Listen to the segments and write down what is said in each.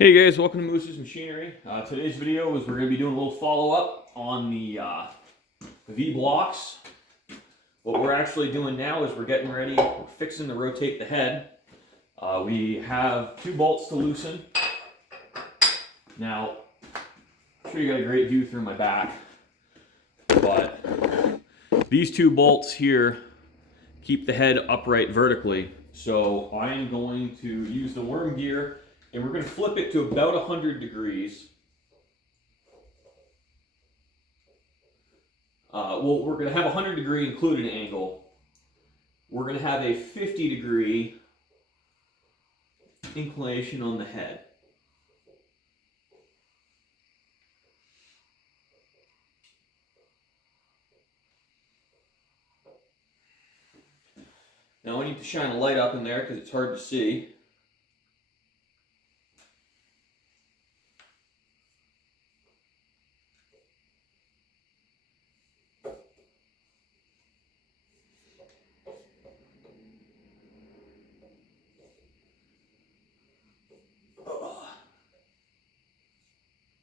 Hey guys, welcome to Moose's Machinery. Today's video is we're going to be doing a little follow-up on the V-blocks. What we're actually doing now is we're getting ready, we're fixing to rotate the head. We have two bolts to loosen. Now, I'm sure you got a great view through my back, but these two bolts here keep the head upright vertically. So I am going to use the worm gear and we're going to flip it to about 100 degrees. Well, we're going to have a 100 degree included angle. We're going to have a 50 degree inclination on the head. Now I need to shine a light up in there because it's hard to see.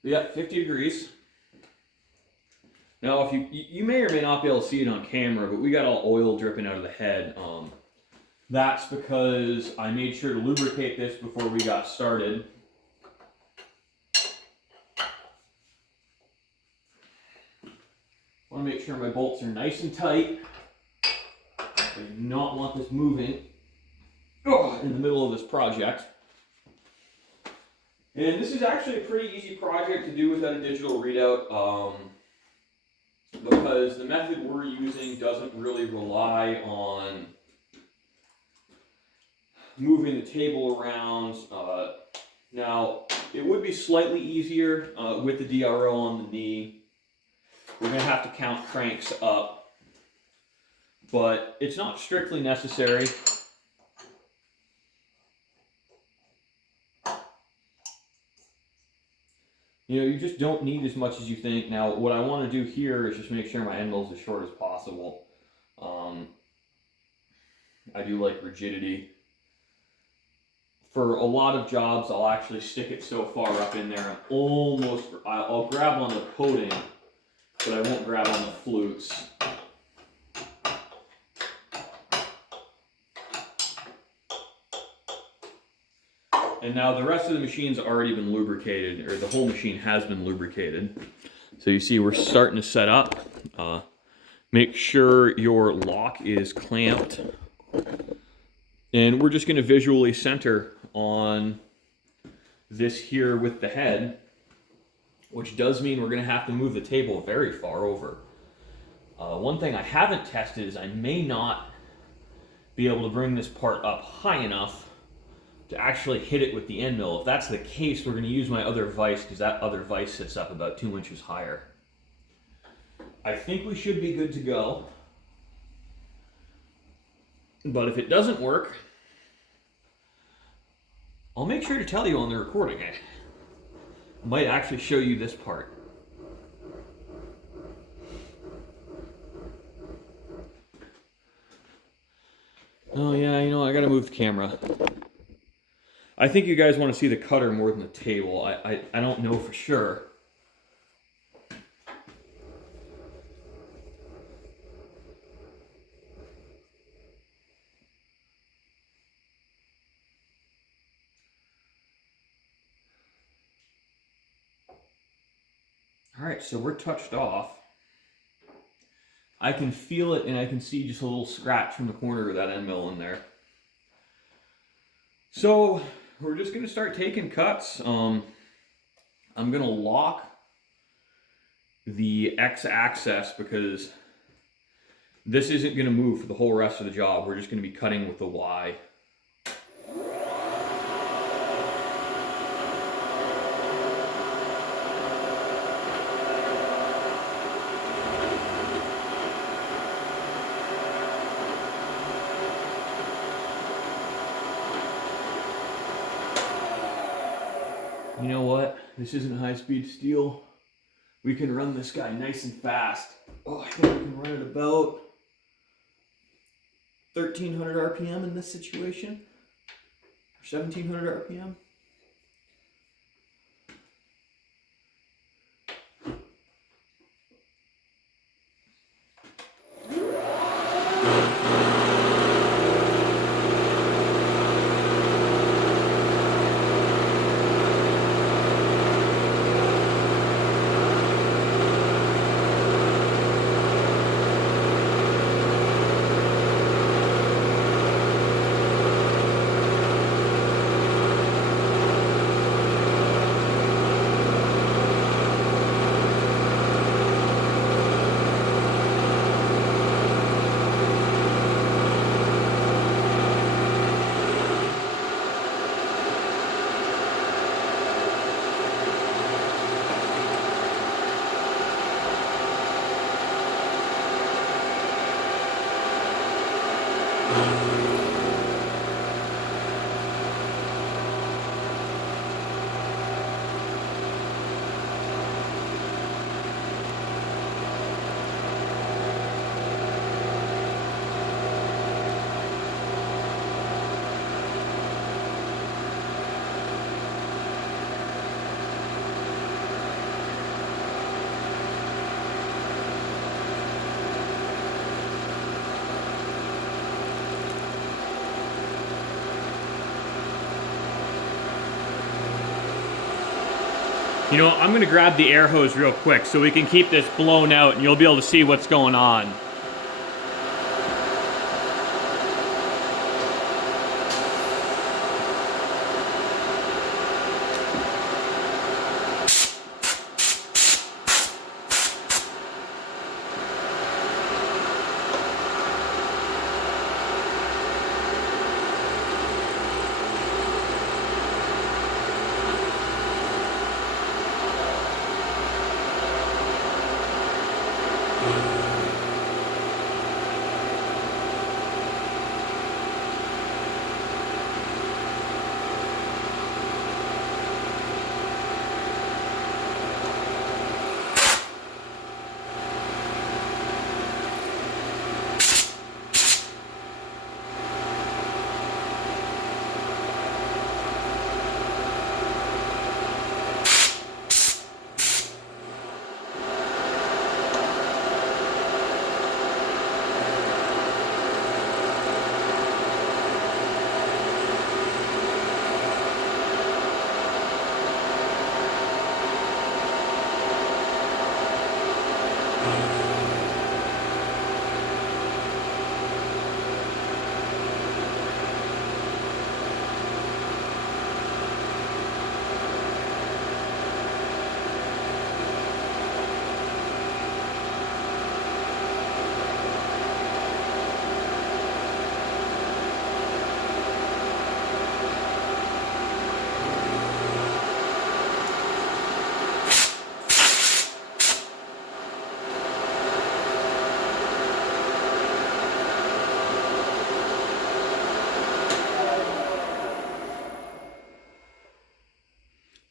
Yeah, 50 degrees. Now, if you may or may not be able to see it on camera, but we got all oil dripping out of the head. That's because I made sure to lubricate this before we got started. I want to make sure my bolts are nice and tight. I do not want this moving in the middle of this project. And this is actually a pretty easy project to do without a digital readout, because the method we're using doesn't really rely on moving the table around. Now, it would be slightly easier with the DRO on the knee. We're going to have to count cranks up, but it's not strictly necessary. You know, you just don't need as much as you think. Now, what I want to do here is just make sure my end mill is as short as possible. I do like rigidity. For a lot of jobs, I'll actually stick it so far up in there, I'll grab on the coating, but I won't grab on the flutes. And now the rest of the machine's already been lubricated, or the whole machine has been lubricated. So you see we're starting to set up. Make sure your lock is clamped. And we're just going to visually center on this here with the head, which does mean we're going to have to move the table very far over. One thing I haven't tested is I may not be able to bring this part up high enough to actually hit it with the end mill. If that's the case, we're going to use my other vise because that other vise sits up about 2 inches higher. I think we should be good to go. But if it doesn't work, I'll make sure to tell you on the recording. I might actually show you this part. Oh yeah, you know, I gotta move the camera. I think you guys want to see the cutter more than the table. I don't know for sure. All right, so we're touched off. I can feel it and I can see just a little scratch from the corner of that end mill in there. So we're just going to start taking cuts. I'm going to lock the X-axis because this isn't going to move for the whole rest of the job. We're just going to be cutting with the Y. You know what? This isn't high-speed steel. We can run this guy nice and fast. Oh, I think we can run it about 1300 RPM in this situation. 1700 RPM. You know, I'm gonna grab the air hose real quick so we can keep this blown out and you'll be able to see what's going on.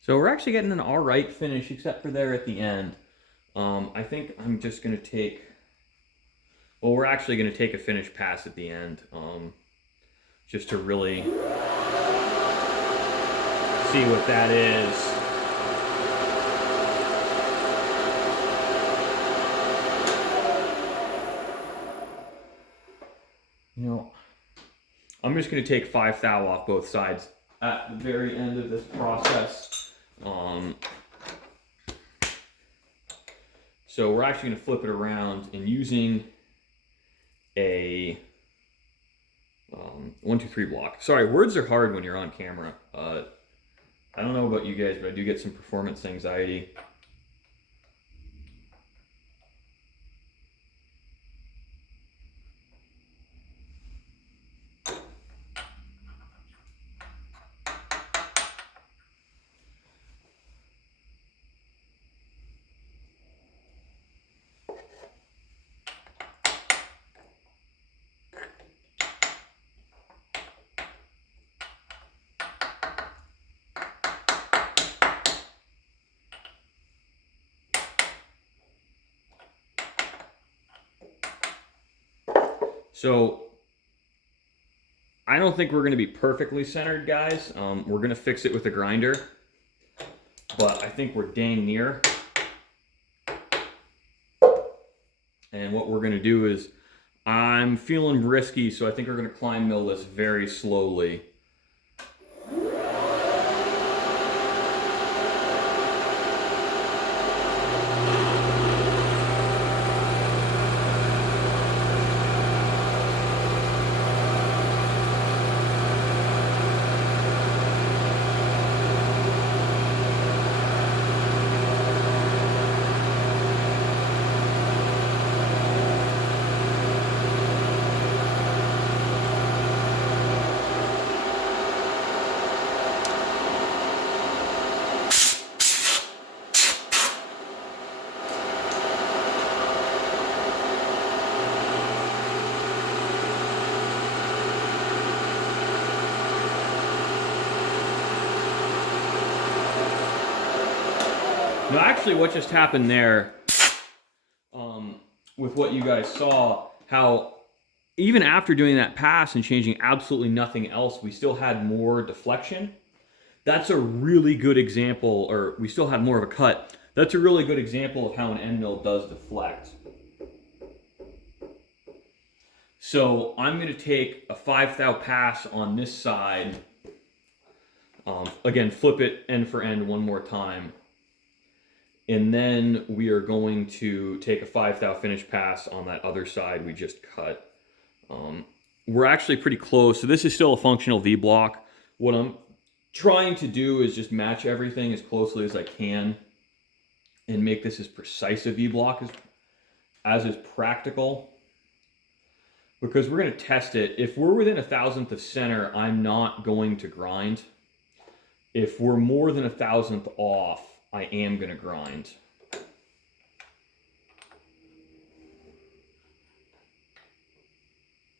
So we're actually getting an all right finish, except for there at the end. I think I'm just gonna take, well, we're actually gonna take a finish pass at the end, just to really see what that is. You know, I'm just gonna take 5 thou off both sides at the very end of this process. So we're actually going to flip it around and using a 1, 2, 3 block. Sorry, words are hard when you're on camera. I don't know about you guys, but I do get some performance anxiety. So I don't think we're going to be perfectly centered, guys. We're going to fix it with a grinder, but I think we're dang near. And what we're going to do is, I'm feeling risky, so I think we're going to climb mill this very slowly. Now, actually, what just happened there, with what you guys saw, how even after doing that pass and changing absolutely nothing else, we still had more deflection. That's a really good example, or we still had more of a cut. That's a really good example of how an end mill does deflect. So I'm going to take a 5 thou pass on this side. Again, flip it end for end one more time. And then we are going to take a 5 thou finish pass on that other side we just cut. We're actually pretty close. So this is still a functional V-block. What I'm trying to do is just match everything as closely as I can and make this as precise a V-block as is practical. Because we're going to test it. If we're within 1,000th of center, I'm not going to grind. If we're more than 1,000th off, I am going to grind.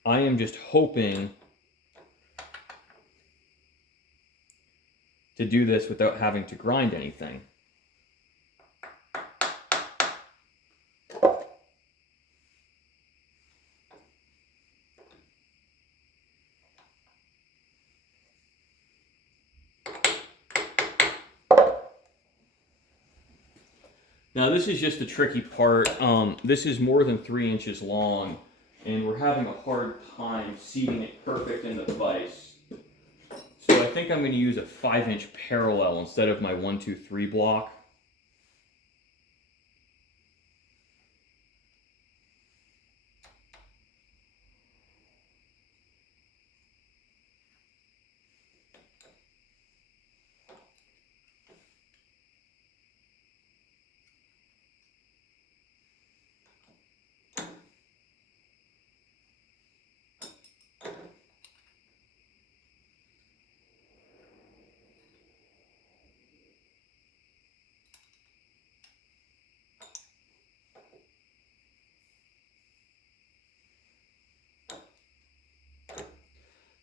I am just hoping to do this without having to grind anything. Now this is just the tricky part. This is more than 3 inches long, and we're having a hard time seating it perfect in the vise. So I think I'm going to use a 5-inch parallel instead of my 1, 2, 3 block.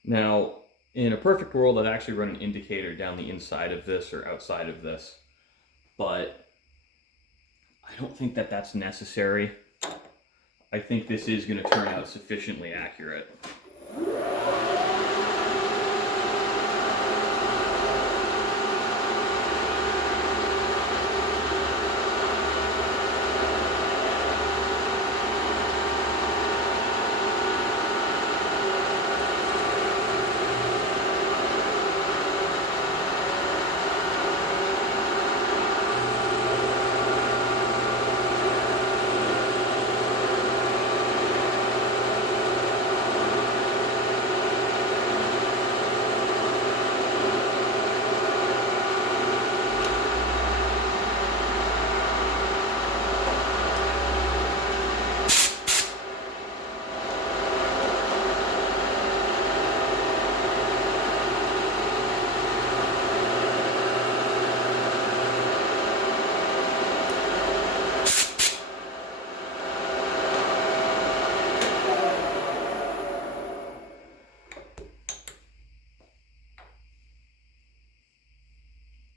Now, in a perfect world, I'd actually run an indicator down the inside of this or outside of this, but I don't think that that's necessary. I think this is going to turn out sufficiently accurate.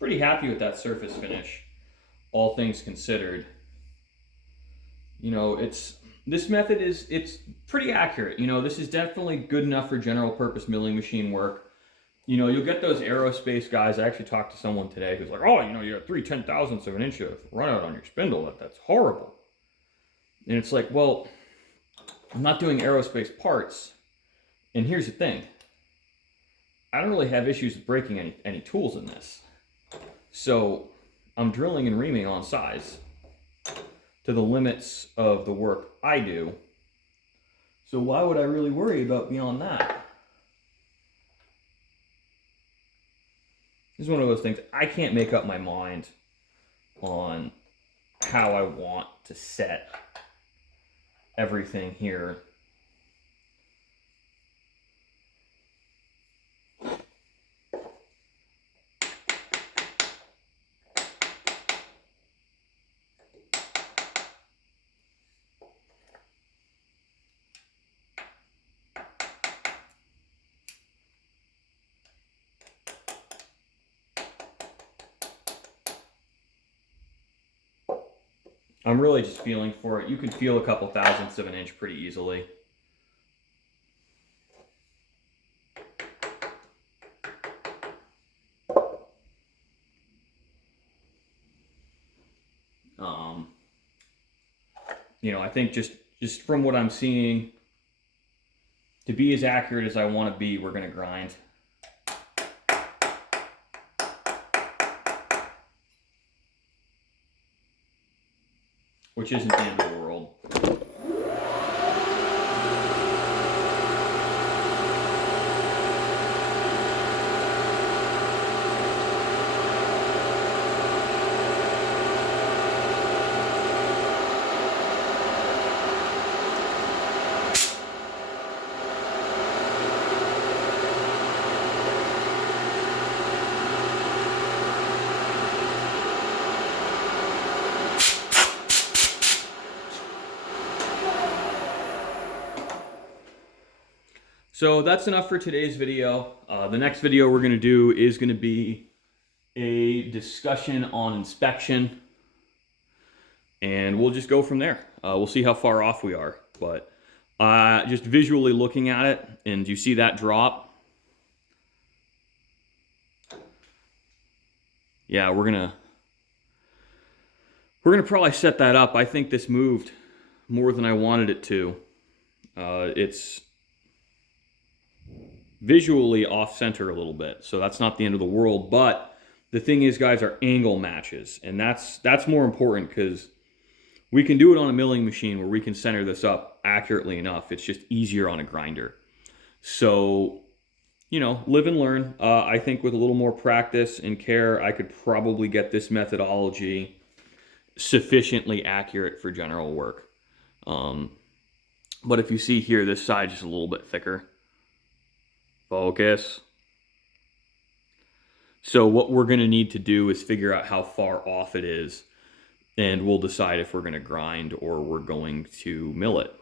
Pretty happy with that surface finish, all things considered. You know, this method it's pretty accurate. You know, this is definitely good enough for general purpose milling machine work. You know, you'll get those aerospace guys. I actually talked to someone today who's like, oh, you know, you have 3/10,000ths of an inch of run out on your spindle. That's horrible. And it's like, well, I'm not doing aerospace parts. And here's the thing. I don't really have issues with breaking any tools in this. So I'm drilling and reaming on size to the limits of the work I do. So why would I really worry about beyond that? This is one of those things, I can't make up my mind on how I want to set everything here. I'm really just feeling for it. You can feel a couple thousandths of an inch pretty easily. You know, I think just from what I'm seeing, to be as accurate as I want to be, we're going to grind. which isn't the end of the world. So that's enough for today's video. The next video we're going to do is going to be a discussion on inspection, and we'll just go from there. We'll see how far off we are, but just visually looking at it, and you see that drop? Yeah, we're gonna probably set that up. I think this moved more than I wanted it to. It's visually off center a little bit, so that's not the end of the world. But the thing is, guys, our angle matches, and that's more important, because we can do it on a milling machine where we can center this up accurately enough. It's just easier on a grinder. So, you know, live and learn. I think with a little more practice and care, I could probably get this methodology sufficiently accurate for general work. But if you see here, this side is a little bit thicker. Focus. So what we're going to need to do is figure out how far off it is, and we'll decide if we're going to grind or we're going to mill it.